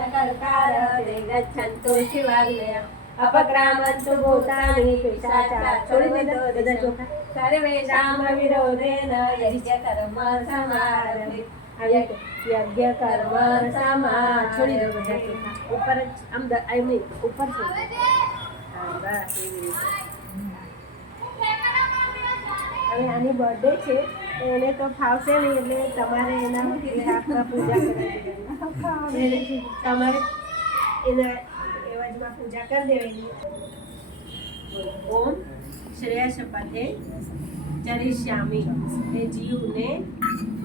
कर्कार ते गच्छन्तु शिवाग्नया अपक्रामन्तु भूतानि पिशाचा છોડી દીધા બધા ચોખા સર્વેષામ વિરોધેન યજ્ઞ કર્મ સમારભે યજ્ઞ કર્મ સમા છોડી દો બધા ચોખા ઉપર જ આમ દ- આઈ મીન ઉપર છોડી દો. હા, બસ એવી રીતે. હવે આની બર્થડે છે તો એને તો ફાવશે નહીં એટલે તમારે એના પૂજા કરવી તમારે એના એવાજમાં પૂજા કરી દેવાની. ઓમ શ્રેયસ પથે ચરિષ્યામી. એ જીવને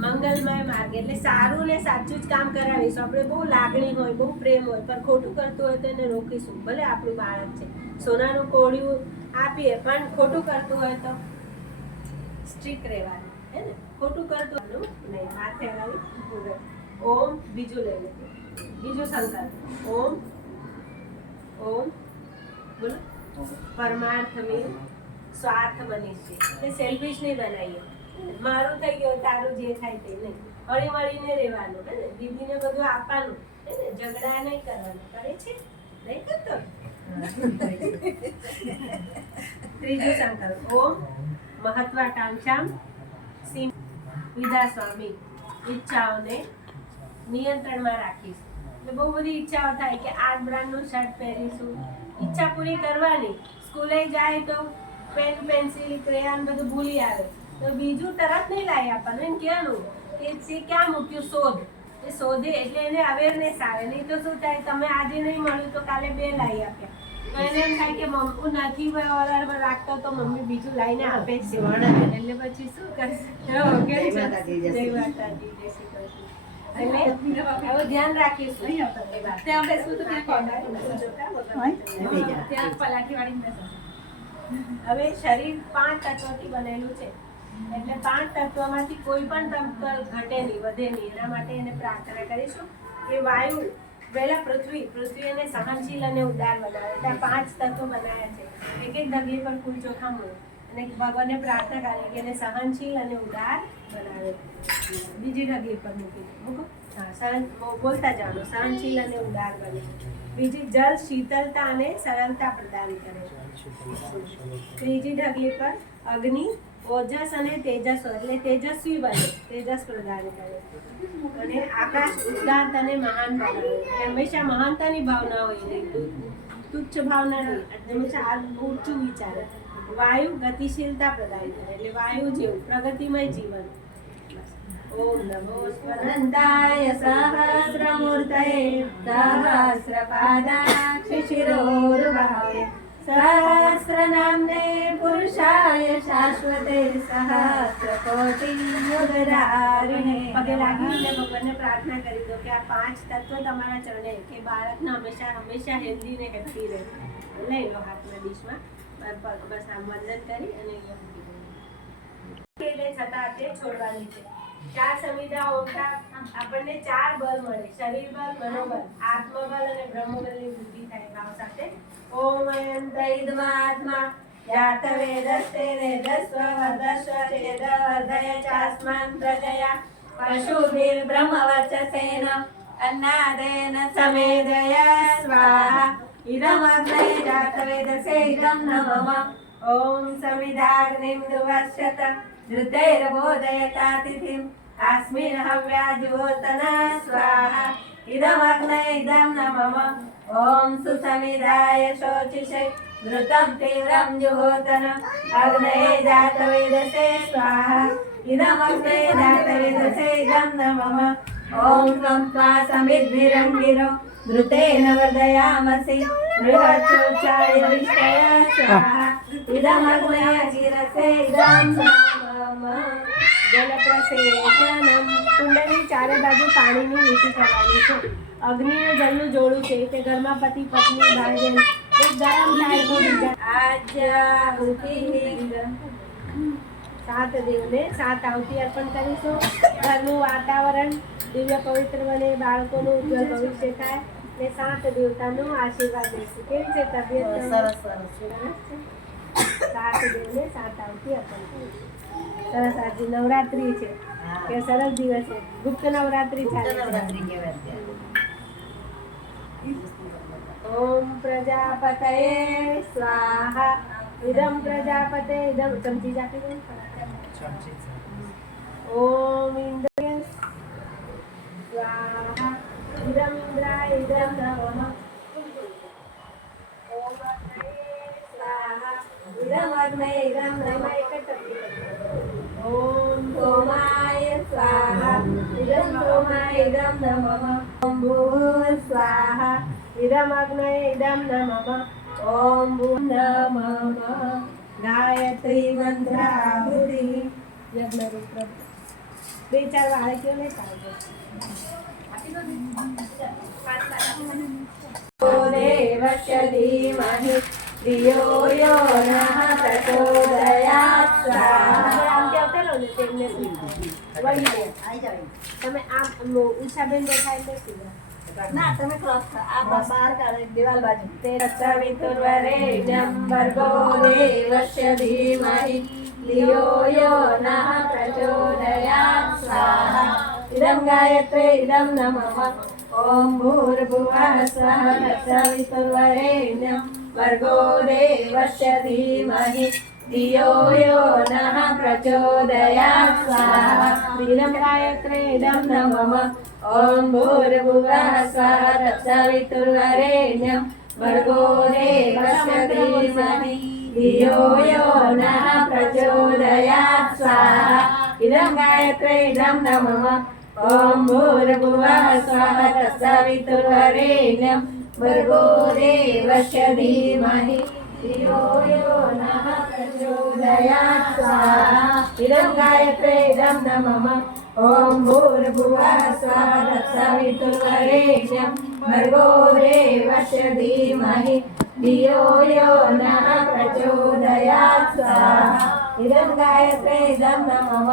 મંગલમય માર્ગ, એટલે સારું ને સાચું જ કામ કરાવીશું. આપણે બહુ લાગણી હોય, બહુ પ્રેમ હોય, પણ ખોટું કરતું હોય તો એને રોકીશું. ભલે આપણું બાળક છે. સોનાનું કોળિયું આપીએ, પણ ખોટું કરતું હોય તો સ્ટ્રીક રહેવાનું. હે ને? ખોટું કરતો નહીં ઓમ બીજું લઈ લે. બીજું સંકલ્પ. ઓમ ઓમ બોલો. પરમાર્થમી સ્વાર્થ બનીશ એટલે સેલ્ફિશ નહીં બનાવીએ. મારું થઈ ગયું તારું જે થાય તે નહીં. હળી મળીને રહેવાનું હે ને? દીદીને બધું આપવાનું હે ને? ઝઘડા નહીં કરવાનું. કરે છે? નહીં કરતો? ત્રીજું સંકલ્પ. ઓમ મહત્વાકાંક્ષામ વિદા સ્વામી ઈચ્છાઓને નિયંત્રણમાં રાખીશ. એટલે બહુ બધી ઈચ્છાઓ થાય કે આ બ્રાન્ડનું શર્ટ પહેરીશું. ઈચ્છા પૂરી કરવાની. સ્કૂલે જાય તો પેન, પેન્સિલ, ક્રેયોન બધું ભૂલી આવે. તો બીજું તરત નહીં લાવી આપવાનું. એને કહેવાનું કે તે ક્યાં મૂક્યું? શોધ. એ શોધે એટલે એને અવેરનેસ આવે. નહીં તો શું થાય? તમે આજે નહીં મળ્યું તો કાલે બે લાવી આપ્યા. એને એમ થાય કે મમ્મી નથી ઓર્ડર રાખતો તો મમ્મી બીજું લાવીને આપે છે. એટલે પછી શું કરશે? જય માતાજી, જય માતાજી, જય શ્રી કૃષ્ણ. એટલે હવે ધ્યાન રાખીશું. ત્યાં બેસવું તો ત્યાં ત્યાં પલાઠી વાળી બેસો હવે શરીર પાંચ તત્વથી બનેલું છે. એટલે પાંચ તત્વમાંથી કોઈ પણ તત્વ ઘટે નહીં વધે નહીં. એના માટે એને પ્રાર્થના કરીશું કે વાયુ પહેલા પૃથ્વી પૃથ્વી એને સહનશીલ અને ઉદાર બનાવે. ત્યાં પાંચ તત્વો બનાવ્યા છે. એક એક ડગલી પર કુલ ચોખા મળે. અને ભગવાનને પ્રાર્થના કરે કે એને સહનશીલ અને ઉદાર બનાવે. બીજી ડગલી પર મૂકી. હા, સહન બોલતા જવાનું. સહનશીલ અને ઉદાર બને. બીજી જલ શીતલતા અને સરળતા પ્રદાન કરે. ત્રીજી ઢગલી પર અગ્નિ ઓજસ અને તેજસ એટલે તેજસ્વી બને તેજસ પ્રદાન કરે. અને આકાશ ઉદાત્ત અને મહાન બનાવે હંમેશા મહાનતાની ભાવના હોય તુચ્છ ભાવના હંમેશા આ ઊંચું વિચારે. વાયુ ગતિશીલતા પ્રદાન કરે, એટલે વાયુ જેવું પ્રગતિમય જીવન. ઓમ નમો સ્વનંદાય સહસ્રમૂર્તયે સહસ્રપાદાક્ષ સહસ્રનામ્ને पुरुषाय शाश्वते સહસ્રકોટિ પગે લાગીને ભગવાનને પ્રાર્થના કરી દો કે આ પાંચ તત્વ તમારા ચરણે કે બાળકને હંમેશા હંમેશા હેલ્ધી ને હેલ્ધી રહે? લઈ લો હાથના ડીશમાં. બસ આ વંદન કરી અને છતાં તે છોડવાની છે. ચાર સંહિતા ઓળખા આપણને ચાર બળ મળે. શરીર બળ, મનોબળ. આત્મબળ અને બ્રહ્મબળની વૃદ્ધિ થાય ભાવ સાથે. ઓમ એમ દૈદમાત્મા. યાતવે દસ્તે ને દસ્વ વદસ્વ ચેદ વદય ચાસ્માન પ્રજયા. પશુભીર બ્રહ્મ વર્ચસેન અન્નાદેન સમેદય સ્વાહા. ઇદમ અગ્ને ઇદમ નમમ ઓમ સમિદાગ્નિમ દુવર્ષત ధృతైరబోధయతాతిథిం అస్మిన్ హవ్యాజ్యోతన స్వాహ ఇదమగ్న ఇదం నమమ ఓం సుసమిదాయ శోచిషై ధృతం తీవ్రం జుహోతనం అగ్నయే జాతవేదసే స్వాహ ఇదమగ్నే జాతవేదసే ఇదం నమమ ఓం త్వం త్వా సమిద్భిరం గిరం ధృతేన వదయామసి బృహచ్చోచాయ విష్ణయ స్వాహ ఇదమగ్నే గిరసే ఇదం నమమ જલપ્રસેચનમ કુંડની ચારે બાજુ પાણીની નીતિ કરવાની છે અગ્નિ જલનું જોડું છે કે ઘરમાં પતિ પત્ની ભાઈ બહેન ગરમ થાય તો બીજા સાત દેવને સાત આવતી અર્પણ કરીશું ઘરનું વાતાવરણ દિવ્ય પવિત્ર બને બાળકોનું ઉજ્જવળ ભવિષ્ય થાય ને સાત દેવતાનો આશીર્વાદ લઈશું કેવી છે તબિયત સરસ સરસ સાત દેવને સાત આવતી અર્પણ કરીશું સરસ આજે નવરાત્રી છે. કે સરસ દિવસ છે. ગુપ્ત નવરાત્રી ચાલે નવરાત્રી કહેવાય ઓમ પ્રજાપતયે સ્વાહા. ઇદમ પ્રજાપતે ઇદમ. ચમચી જાતે ઓમ ઇન્દ્ર સ્વાહા. ઇદમ ઇન્દ્રાય ઇદમ નમઃ. ઓમ સ્વાહા. ઇદમ અગ્નયે ઇદમ નમઃ. કરજો. ઓમ સોમાય સ્વાહા ઇદમ સોમાય ઇદમ નમઃ ઓમ ભૂર સ્વાહા ઇદમ અગ્નયે ઇદમ નમઃ ઓમ ભૂ નમઃ ગાયત્રી મંત્રાહુતિ યજ્ઞ રૂપ બે ચાર વાળકીઓ લેતા આવજો દેવસ્ય ધીમહિ દિયો યો ના તકો દયા સ્વાહા તેમને તમે આ ઉષાબેન દેખાય ના તમે ક્રોસ આ બહાર કાઢો દિવાલ બાજુ તે સવિતુર્વરે જમ ભર્ગો દેવસ્ય ધીમહિ લિયો યો ના પ્રચોદયાત સ્વાહા ઇદમ ગાયત્રે ઇદમ નમઃ ઓમ ભૂર્ભુવઃ સ્વઃ સવિતુર્વરેણ્યમ भर्गो देवस्य धीमहि धियो यो नः प्रचोदयात् स्वाहा इदं गायत्रे इदं नमः ॐ भूर्भुवः स्वः तत्सवितुर्वरेण्यं भर्गो देवस्य धीमहि धियो यो नः प्रचोदयात् स्वाहा इदं गायत्रे इदं नमः ॐ भूर्भुवः स्वः तत्सवितुर्वरेण्यं भर्गो देवस्य धीमहि धियो यो नः प्रचोदयात् स्वाहा इदं गायत्रे इदं नमः ॐ भूर्भुवः स्वः तत्सवितुर्वरेण्यं भर्गो देवस्य धीमहि धियो यो नः प्रचोदयात् स्वाहा इदं गायत्रे इदं नमः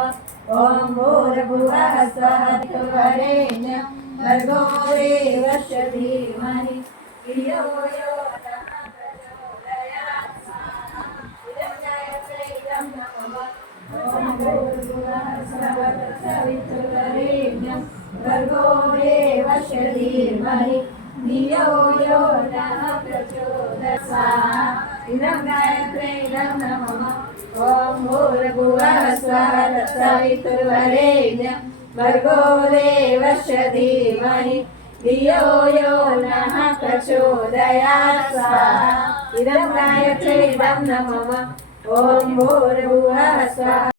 ॐ भूर्भुवः स्वः तत्सवितुर्वरेण्यं भर्गो देवस्य धीमहि धियो यो नः प्रचोदयात् स्वाहा इदं गायत्रे इदं नमः ॐ भूर्भुवः स्वः तत्सवितुर्वरेण्यं भर्गो देवस्य धीमहि धियो यो नः प्रचोदयात् स्वाहा इदं गायत्रे इदं नमः ॐ भूर्भुवः स्वः तत्सवितुर्वरेण्यं भर्गो देवस्य धीमहि धियो यो नः प्रचोदयात् स्वाहा इदं गायत्रे इदं नमः ॐ भूर्भुवः स्वः